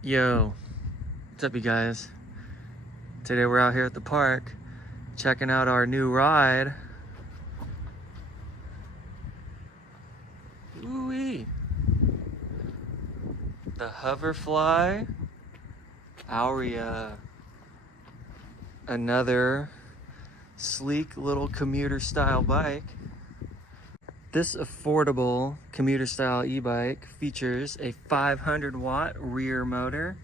Yo, what's up you guys? Today we're out here at the park checking out our new ride. Ooh-wee. The Hoverfly Ourea. Another sleek little commuter style bike. This affordable commuter style e-bike features a 500 watt rear motor,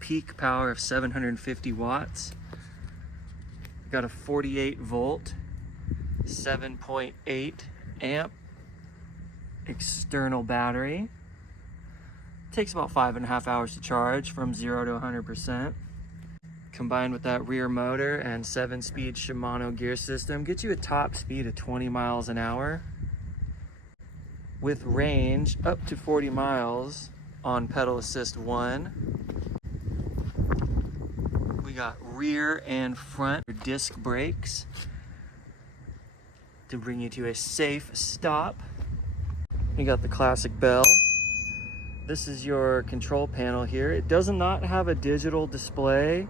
peak power of 750 watts. Got a 48 volt, 7.8 amp external battery. Takes about 5.5 hours to charge from 0 to 100%. Combined with that rear motor and 7-speed Shimano gear system, gets you a top speed of 20 miles an hour. With range up to 40 miles on pedal assist 1. We got rear and front disc brakes to bring you to a safe stop. We got the classic bell. This is your control panel here. It does not have a digital display,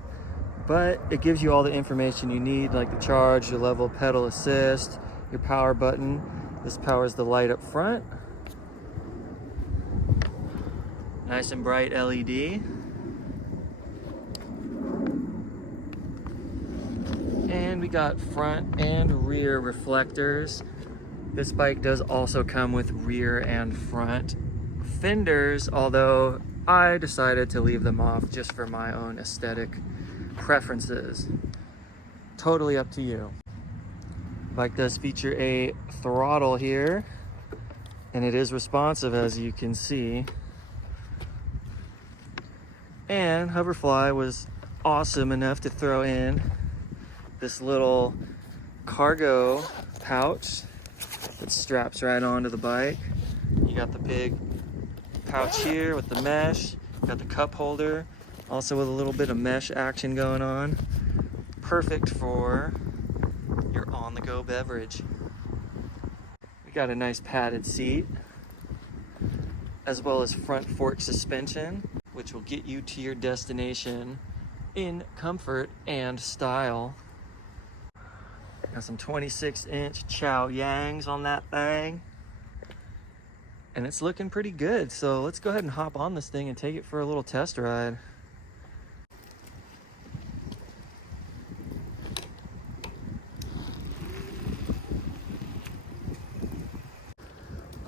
but it gives you all the information you need, like the charge, your level, pedal assist, your power button. This powers the light up front. Nice and bright LED. And we got front and rear reflectors. This bike does also come with rear and front fenders, although I decided to leave them off just for my own aesthetic preferences. Totally up to you. Bike does feature a throttle here, and it is responsive, as you can see. And Hoverfly was awesome enough to throw in this little cargo pouch that straps right onto the bike. You got the big pouch here with the mesh, you got the cup holder, also with a little bit of mesh action going on. Perfect for your on-the-go beverage. We got a nice padded seat, as well as front fork suspension, which will get you to your destination in comfort and style. Got some 26-inch Chow Yangs on that thing. And it's looking pretty good, so let's go ahead and hop on this thing and take it for a little test ride.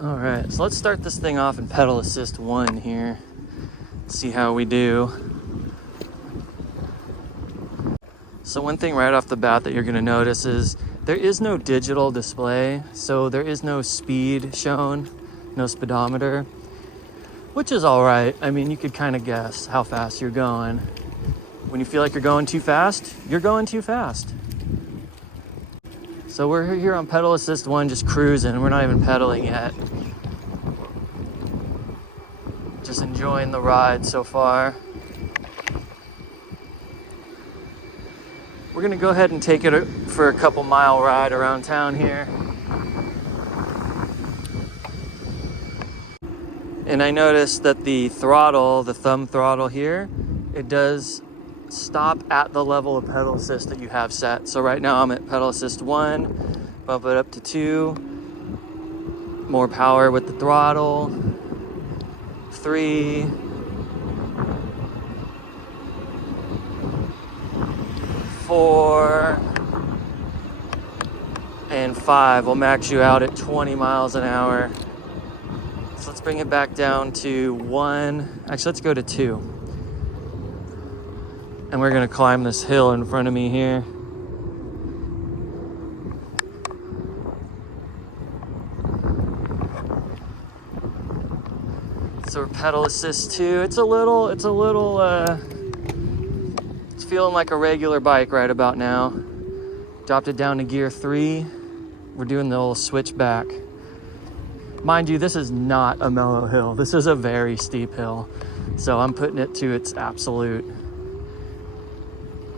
All right, so let's start this thing off in pedal assist 1 here. See how we do. So one thing right off the bat that you're gonna notice is there is no digital display, so there is no speed shown, no speedometer, which is all right. I mean, you could kind of guess how fast you're going. When you feel like you're going too fast, you're going too fast. So we're here on pedal assist 1, just cruising. We're not even pedaling yet. Just enjoying the ride so far. We're gonna go ahead and take it for a couple mile ride around town here. And I noticed that the throttle, the thumb throttle here, it does stop at the level of pedal assist that you have set. So right now I'm at pedal assist 1, bump it up to 2, more power with the throttle, 3, 4, and 5 will max you out at 20 miles an hour. So let's bring it back down to 1. Actually, let's go to 2. And we're gonna climb this hill in front of me here. So we're pedal assist 2. It's feeling like a regular bike right about now. Dropped it down to gear 3. We're doing the old switch back. Mind you, this is not a mellow hill. This is a very steep hill. So I'm putting it to its absolute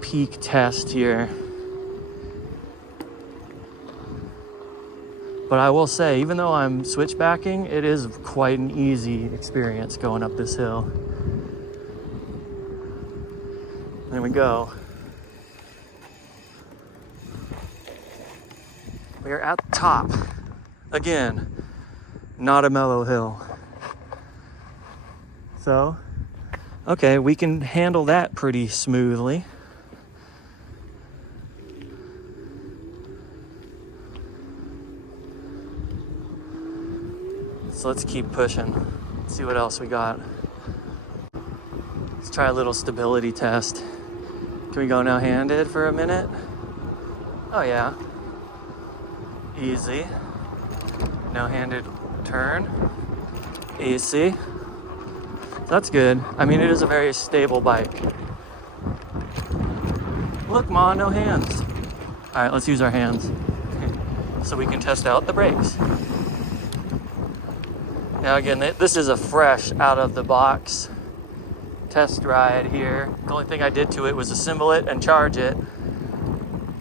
peak test here. But I will say, even though I'm switchbacking, it is quite an easy experience going up this hill. There we go. We are at the top. Again, not a mellow hill. So, okay, we can handle that pretty smoothly. So let's keep pushing. Let's see what else we got. Let's try a little stability test. Can we go no-handed for a minute? Oh yeah. Easy. No-handed turn. Easy. That's good. I mean, it is a very stable bike. Look, Ma, no hands. All right, let's use our hands so we can test out the brakes. Now again, this is a fresh out of the box test ride here. The only thing I did to it was assemble it and charge it.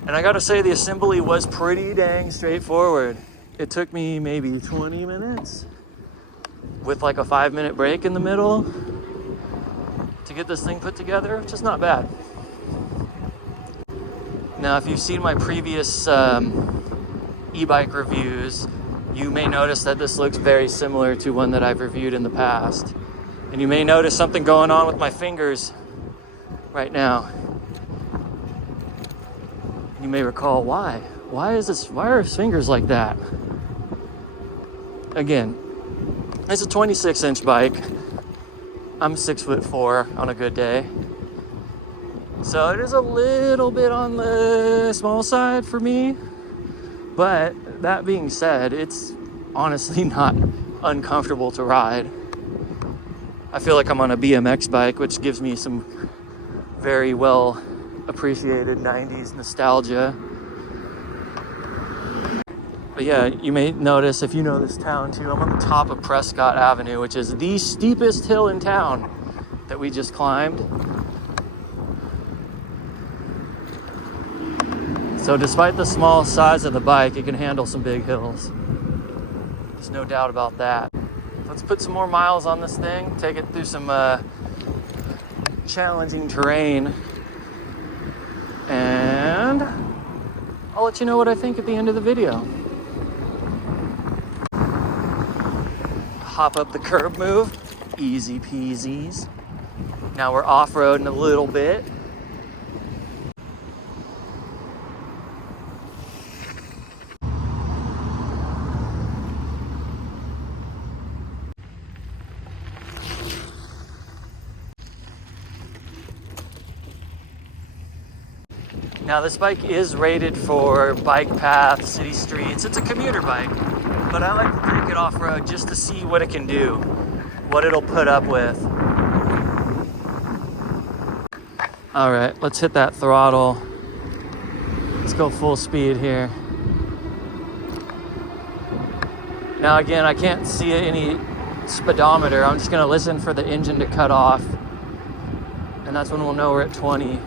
And I gotta say, the assembly was pretty dang straightforward. It took me maybe 20 minutes with like a 5-minute break in the middle to get this thing put together, which is not bad. Now, if you've seen my previous e-bike reviews, you may notice that this looks very similar to one that I've reviewed in the past. And you may notice something going on with my fingers right now. You may recall why. Why are his fingers like that? Again, it's a 26-inch bike. I'm 6'4" on a good day. So it is a little bit on the small side for me. But that being said, it's honestly not uncomfortable to ride. I feel like I'm on a BMX bike, which gives me some very well appreciated 90s nostalgia. But yeah, you may notice, if you know this town too, I'm on the top of Prescott Avenue, which is the steepest hill in town that we just climbed. So despite the small size of the bike, it can handle some big hills. There's no doubt about that. Let's put some more miles on this thing, take it through some challenging terrain, and I'll let you know what I think at the end of the video. Hop up the curb move, easy peasies. Now we're off-roading a little bit. Now this bike is rated for bike path, city streets. It's a commuter bike, but I like to take it off-road just to see what it can do, what it'll put up with. All right, let's hit that throttle. Let's go full speed here. Now again, I can't see any speedometer. I'm just gonna listen for the engine to cut off, and that's when we'll know we're at 20.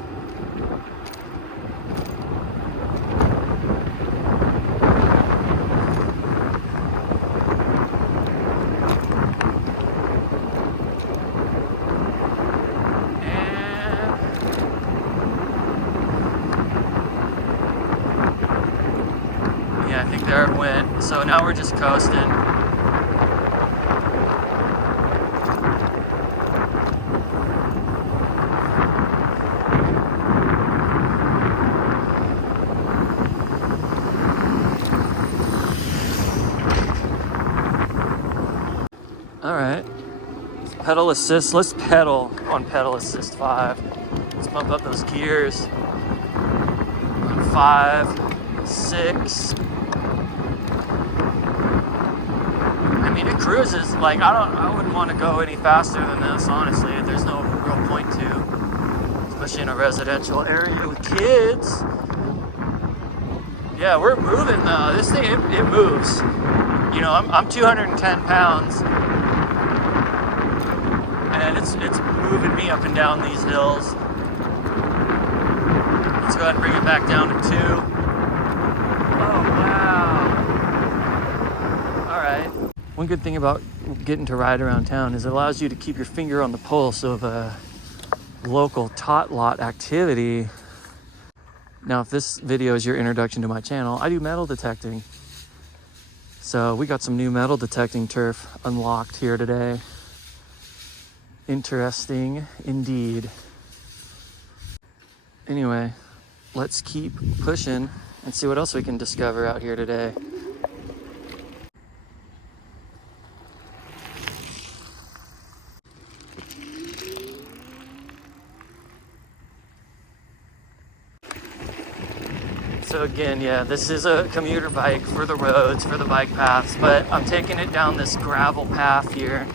Yeah, I think there it went. So now we're just coasting. All right, pedal assist. Let's pedal on pedal assist 5. Let's bump up those gears. On 5, 6. I mean, it cruises. Like, I wouldn't want to go any faster than this, honestly. There's no real point to, especially in a residential area with kids. Yeah, we're moving though. This thing, it moves. You know, I'm 210 pounds, and it's moving me up and down these hills. Let's go ahead and bring it back down to 2. Oh, wow. All right. One good thing about getting to ride around town is it allows you to keep your finger on the pulse of local tot lot activity. Now, if this video is your introduction to my channel, I do metal detecting. So we got some new metal detecting turf unlocked here today. Interesting indeed. Anyway, let's keep pushing and see what else we can discover out here today. So again, yeah, this is a commuter bike for the roads, for the bike paths, but I'm taking it down this gravel path here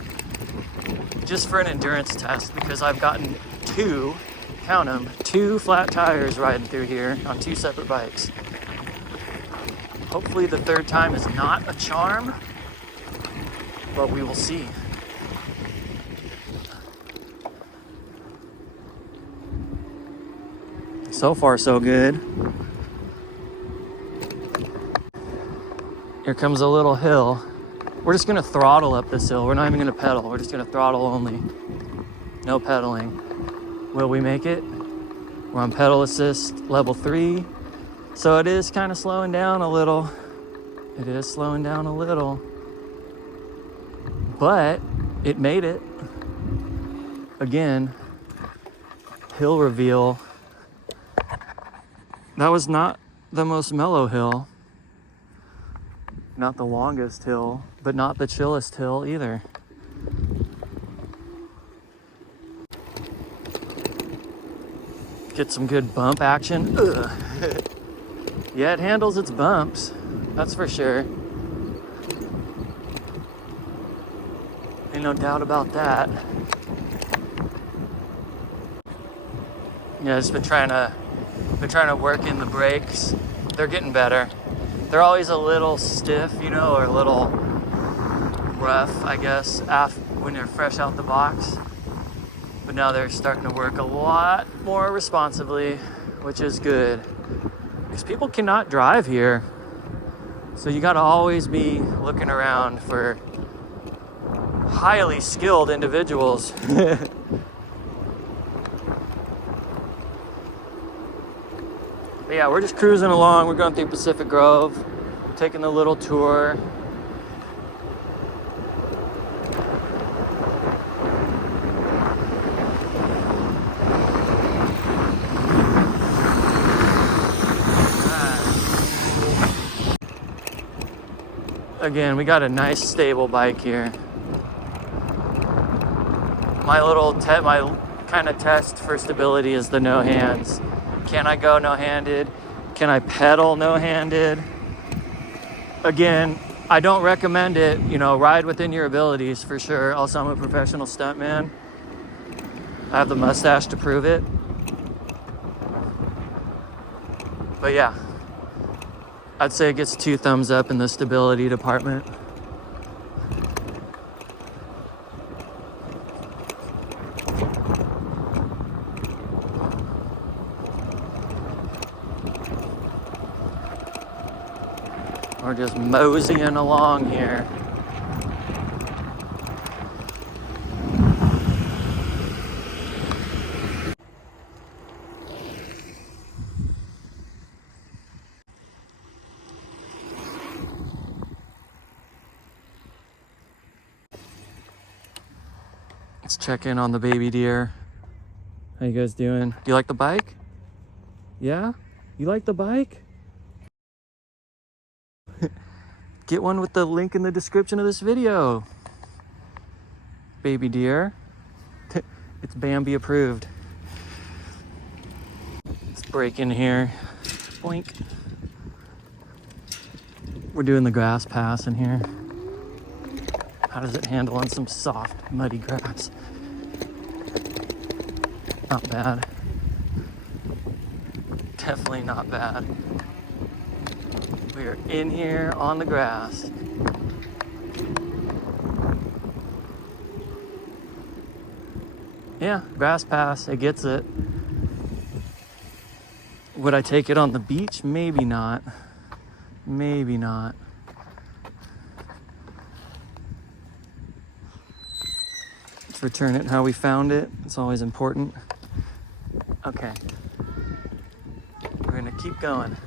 just for an endurance test because I've gotten two, count them, two flat tires riding through here on two separate bikes. Hopefully the third time is not a charm, but we will see. So far, so good. Here comes a little hill. We're just gonna throttle up this hill. We're not even gonna pedal. We're just gonna throttle only. No pedaling. Will we make it? We're on pedal assist level 3. So it is kind of slowing down a little. It is slowing down a little. But it made it. Again, hill reveal. That was not the most mellow hill. Not the longest hill, but not the chillest hill either. Get some good bump action. Ugh. Yeah, it handles its bumps. That's for sure. Ain't no doubt about that. Yeah, just been trying to work in the brakes. They're getting better. They're always a little stiff, you know, or a little rough, I guess, when they're fresh out the box. But now they're starting to work a lot more responsibly, which is good. Because people cannot drive here. So you gotta always be looking around for highly skilled individuals. But yeah, we're just cruising along. We're going through Pacific Grove, taking a little tour. Again, we got a nice stable bike here. My kind of test for stability is the no hands. Can I go no-handed? Can I pedal no-handed? Again, I don't recommend it. You know, ride within your abilities for sure. Also, I'm a professional stuntman. I have the mustache to prove it. But yeah, I'd say it gets 2 thumbs up in the stability department. We're just moseying along here. Let's check in on the baby deer. How you guys doing? Do you like the bike? Yeah? You like the bike? Get one with the link in the description of this video. Baby deer. It's Bambi approved. Let's break in here. Boink. We're doing the grass pass in here. How does it handle on some soft, muddy grass? Not bad. Definitely not bad. We are in here on the grass. Yeah, grass pass, it gets it. Would I take it on the beach? Maybe not. Maybe not. Let's return it how we found it. It's always important. Okay. We're gonna keep going.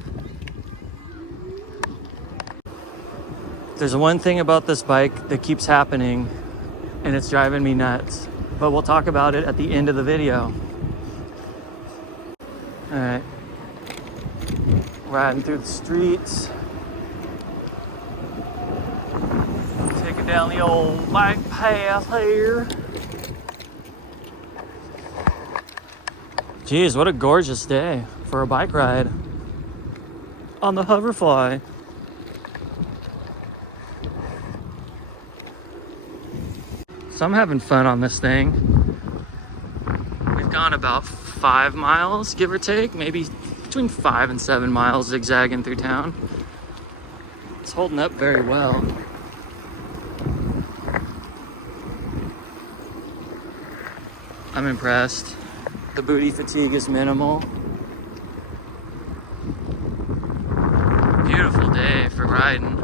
There's one thing about this bike that keeps happening, and it's driving me nuts. But we'll talk about it at the end of the video. All right. Riding through the streets. Taking down the old bike path here. Geez, what a gorgeous day for a bike ride on the Hoverfly. So I'm having fun on this thing. We've gone about 5 miles, give or take, maybe between 5 and 7 miles zigzagging through town. It's holding up very well. I'm impressed. The booty fatigue is minimal. Beautiful day for riding.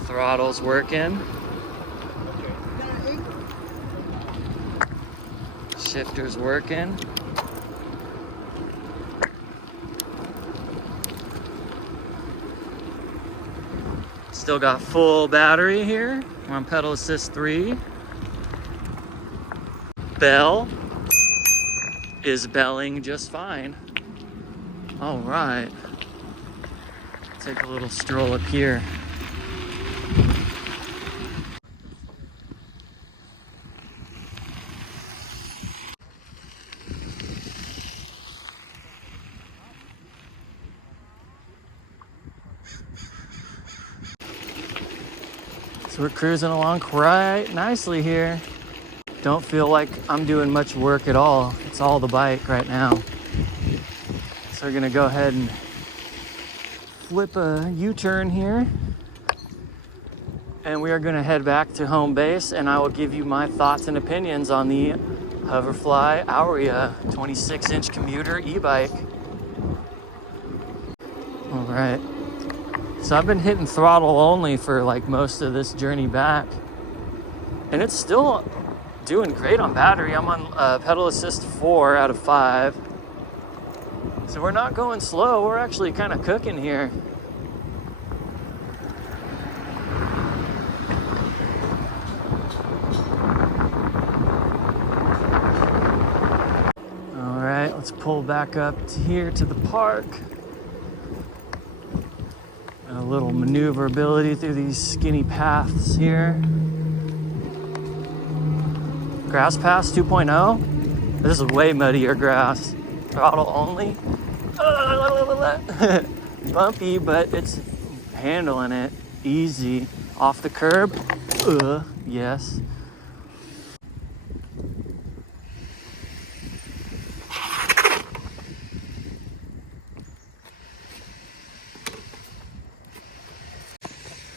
Throttle's working. Shifter's working. Still got full battery here. We're on pedal assist 3. Bell is belling just fine. All right. Take a little stroll up here. So we're cruising along quite nicely here. Don't feel like I'm doing much work at all. It's all the bike right now. So we're gonna go ahead and flip a U-turn here. And we are gonna head back to home base, and I will give you my thoughts and opinions on the Hoverfly Ourea 26-inch commuter e-bike. All right. So I've been hitting throttle only for like most of this journey back, and it's still doing great on battery. I'm on pedal assist 4 out of 5. So we're not going slow. We're actually kind of cooking here. All right, let's pull back up to here to the park. A little maneuverability through these skinny paths here. Grass Pass 2.0. This is way muddier grass. Throttle only. Bumpy, but it's handling it easy. Off the curb. Yes.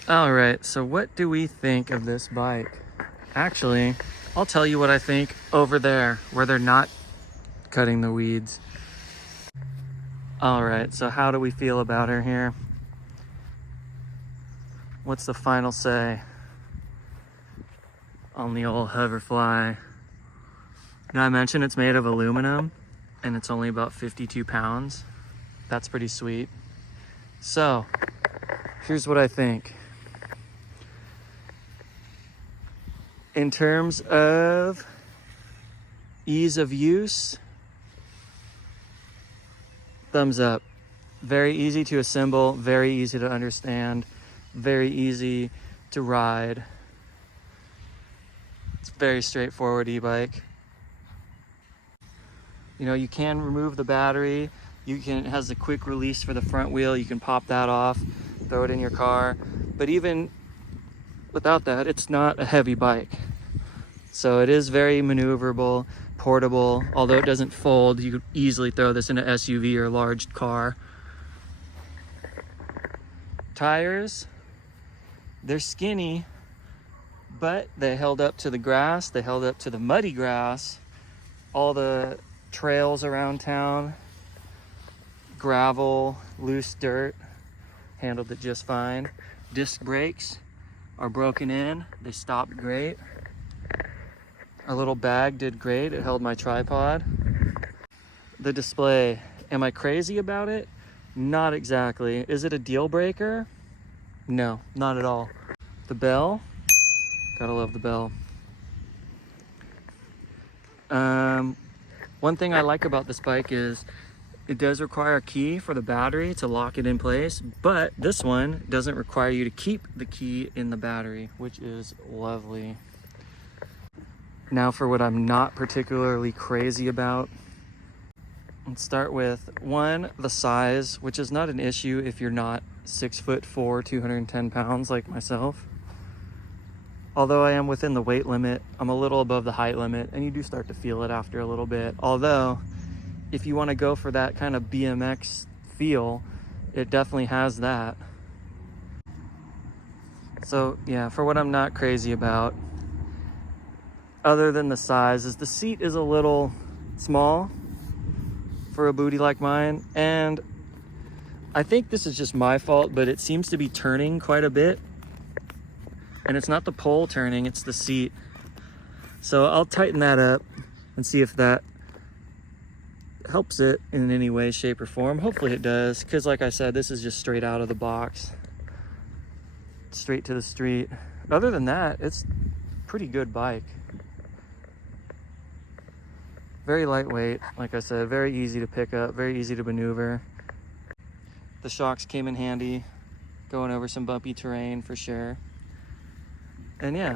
All right, so what do we think of this bike? Actually, I'll tell you what I think over there where they're not cutting the weeds. All right, so how do we feel about her here? What's the final say on the old Hoverfly? Now I mentioned it's made of aluminum and it's only about 52 pounds. That's pretty sweet. So here's what I think. In terms of ease of use, thumbs up. Very easy to assemble, very easy to understand, very easy to ride. It's a very straightforward e-bike. You know, you can remove the battery. It has a quick release for the front wheel. You can pop that off, throw it in your car. But even without that, it's not a heavy bike. So it is very maneuverable, portable. Although it doesn't fold, you could easily throw this in an SUV or a large car. Tires, they're skinny, but they held up to the grass. They held up to the muddy grass. All the trails around town, gravel, loose dirt, handled it just fine. Disc brakes are broken in. They stopped great. Our little bag did great. It held my tripod. The display, am I crazy about it? Not exactly. Is it a deal breaker? No, not at all. The bell, gotta love the bell. One thing I like about this bike is it does require a key for the battery to lock it in place, but this one doesn't require you to keep the key in the battery, which is lovely. Now for what I'm not particularly crazy about. Let's start with one, the size, which is not an issue if you're not 6'4", 210 pounds like myself. Although I am within the weight limit, I'm a little above the height limit, and you do start to feel it after a little bit. Although, if you want to go for that kind of BMX feel, it definitely has that. So yeah, for what I'm not crazy about, other than the size, is the seat is a little small for a booty like mine, and I think this is just my fault, but it seems to be turning quite a bit, and it's not the pole turning, it's the seat. So I'll tighten that up and see if that helps it in any way, shape, or form. Hopefully it does, because like I said, this is just straight out of the box, straight to the street. Other than that, it's a pretty good bike. Very lightweight, like I said, very easy to pick up, very easy to maneuver. The shocks came in handy, going over some bumpy terrain for sure. And yeah,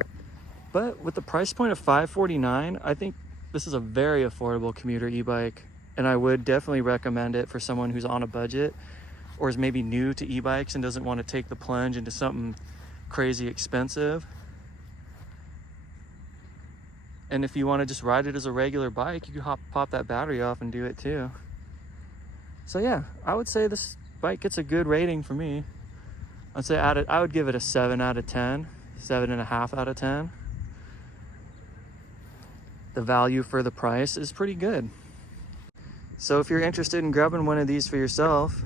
but with the price point of $549, I think this is a very affordable commuter e-bike, and I would definitely recommend it for someone who's on a budget or is maybe new to e-bikes and doesn't want to take the plunge into something crazy expensive. And if you want to just ride it as a regular bike, you can pop that battery off and do it too. So yeah, I would say this bike gets a good rating for me. I'd say I would give it a 7 out of 10, 7.5 out of 10. The value for the price is pretty good. So if you're interested in grabbing one of these for yourself,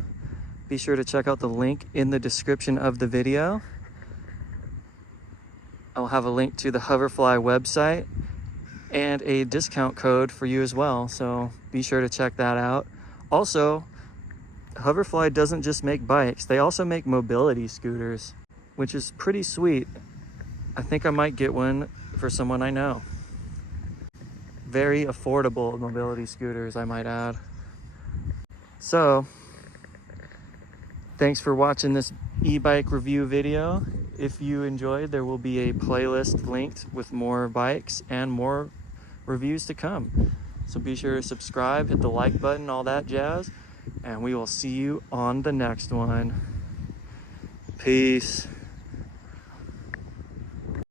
be sure to check out the link in the description of the video. I'll have a link to the Hoverfly website and a discount code for you as well, so be sure to check that out. Also, Hoverfly doesn't just make bikes, they also make mobility scooters, which is pretty sweet. I think I might get one for someone I know. Very affordable mobility scooters, I might add. So, thanks for watching this e-bike review video. If you enjoyed, there will be a playlist linked with more bikes and more reviews to come. So be sure to subscribe, hit the like button, all that jazz, and we will see you on the next one. Peace.